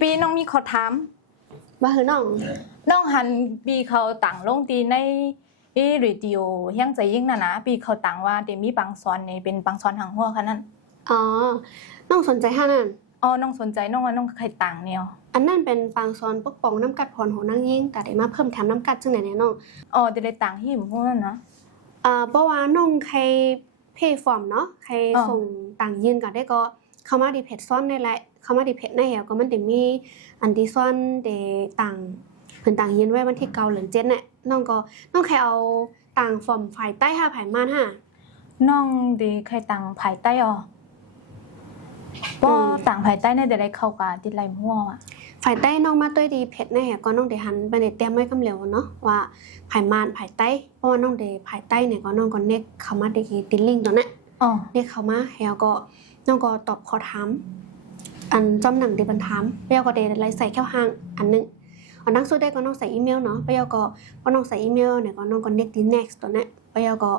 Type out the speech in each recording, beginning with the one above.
ปีน้องมีขอถามว่าคือน้องหันปีเขาต่างลงตีในเรดิโอเฮียงใจยิ่งนะปีเขาต่างว่าเดมีบางซอนในเป็นบางซอนหางหัวค่ะนั่นอ๋อน้องสนใจห้านั่นน้องสนใจน้องว่าน้องใครต่างเนี่ยอันนั้นเป็นปางซอนปกป้องน้ำกัดพรของนางยิ่งแต่ได้มาเพิ่มแถมน้ำกัดจังไหนเนี่ยน้องเดี๋ยวได้ต่างหิมพวกนั้นนะเพราะว่าน้องใครเพย์ฟอร์มเนาะใครส่งต่างยืนก็ได้ก็เข้ามาดีเพจซ่อนได้แหละเข้ามาดีเพจในแล้วก็มันจะมีอันที่ซ่อนเดต่างเพิ่นต่างยืนไว้วันที่9 เดือน 7เนี่ยน้องใครเอาต่างฟอร์มฝ่ายใต้5 ฝ่ายม่านน้องดีใครต่างภายใต้ป้อต่างภายใต้เนี่ยได้เข้ากับติดไหลมั่วฝ่ายใต้น้องมาด้วยดีเพจในก็น้องได้หันไปในเตรียมไว้กำเหลวเนาะว่าภายม่านภายใต้เพราะว่าน้องได้ภายใต้เนี่ยก็น้องก็เน็กเข้ามาได้ติดลิงก์ตัวนั้นเน็กเข้ามาแล้วก็น้องก็ตอบข้อถามอันจำหนังเดบันถามไปเอาก็ได้ไล่ใส่แค่ห้างอันนึงอันนักสู้ได้ก็น้องใส่อีเมลเนาะไปเอาก็พอน้องใส่อีเมลเนี่ยก็น้องก็เน็กที่ next ตัวนั้นไปเอาก็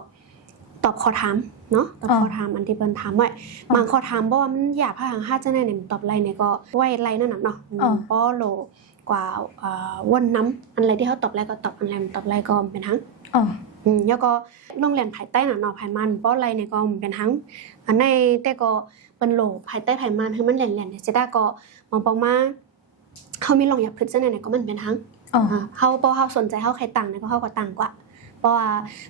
ตอบข้อถามเนาะตอบข้อถามอันที่เปิ้นถามไว้บางข้อถามบ่ว่ามันหยาบพาง5จังได๋เนี่ยตอบไรเนี่ยก็ไว้ไรนั่นน่ะเนาะบ่โลกว่าวนน้ำอันไรที่เขาตอบไรก็ตอบอันไรตอบไรก็เป็นทั้งแล้วก็โรงเรียนภายใต้น่ะเนาะภายมันบ่ไรเนี่ยก็เป็นทั้งอันในแต่ก็เปิ้นโลภายใต้ภายมันคือมันแหลนๆเนี่ยสิได้ก็มองปองมาเฮามีลองอย่าพึกจังได๋เนี่ยก็มันเป็นทั้งเฮาบ่เฮาสนใจเฮาใครต่างเนี่ยก็เฮาก็ต่างกว่าเพราะว่า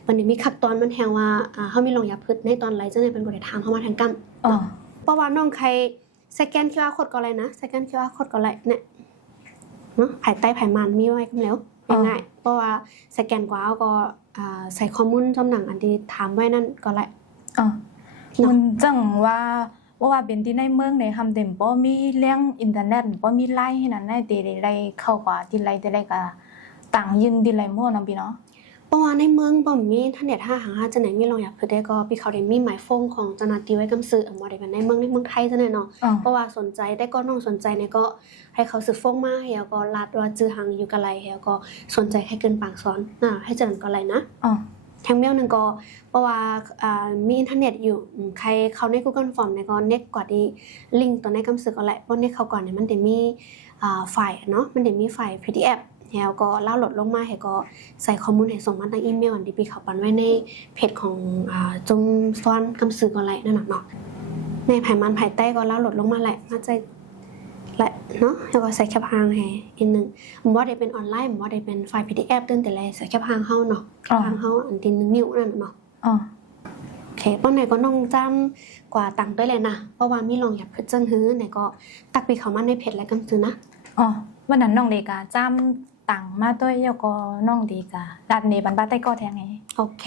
มันมีขั้นตอนมันแฮงว่าเฮามีลงยาพึกในตอนไรจังได๋เป็นบ่ได้ถามเฮามาทางกำเพราะว่าน้องใครสแกน QR Code ก็อะไรนะสแกน QR Code ก็อะไรเนี่ยเนาะภายใต้ภายมันมีไว้กำแล้วง่ายๆเพราะว่าสแกนกว่าก็ใส่ข้อมูลจำหนังอันที่ถามไว้นั่นก็แหละมันจังว่าเป็นที่ในเมืองในทำเต็มบ่มีแรงอินเทอร์เน็ตบ่มีไลน์ให้นั่นได้ได้เข้ากว่าที่ไรได้ก็ต่างยินดีไรมั่วเนาะพี่เนาะเพราะว่าในเมืองบ่มีอินเทอร์เน็ต5 จังไหนมีลองอยากเพิ่นได้ก็พี่เขาได้มีหมายโฟนของเจ้าหน้าที่ไว้กำซื้อบ่ได้เป็นในเมืองไทยจังได๋เนาะเพราะว่าสนใจได้ก็น้องสนใจเนี่ยก็ให้เขาซื้อโฟนมาแล้วก็ลาดว่าจื้อหังอยู่กะไลแล้วก็สนใจให้เกินปากสอนให้จังนั้นก็ไลนะทางเมลนึงก็เพราะว่ามีอินเทอร์เน็ตอยู่ใครเข้าใน Google Form เนี่ยก็เน็กกว่าที่ลิงก์ตัวในกำซื้อก็แหละบ่เน็กเข้าก่อนเนี่ยมันได้มีไฟล์เนาะมันได้มีไฟล์ PDFแล้วก็เล่าโหลดลงมาให้ก็ใส่ข้อมูลให้ส่งมาทางอีเมลอันที่พี่เขาปันไว้ในเพจของจงซ้อนคำสื่อก็แหละนั่นน่ะเนาะในภายมันภายใต้ก็เล่าโหลดลงมาแหละมาใจแหละเนาะแล้วก็ใส่แคปหางให้อีกนึงบ่ว่าได้เป็นออนไลน์บ่ว่าได้เป็นไฟล์ PDF ตึ้งแต่แลใส่แคปหางเฮาเนาะแคปหางเฮาอันที่1 นิ้วนั่นเนาะโอเคป้องไหนก็น้องจำกว่าตังด้วยเลยนะเพราะว่ามีลองอยากขึ้นจังหื้อไหนก็ตักไปเขามาในเพจและกำซื้อนะวันนั้นน้องเด็กจำต่างมาด้วยแล้วก็น้องดีกะดัดในบันบ้าใต้ก็แทงไงโอเค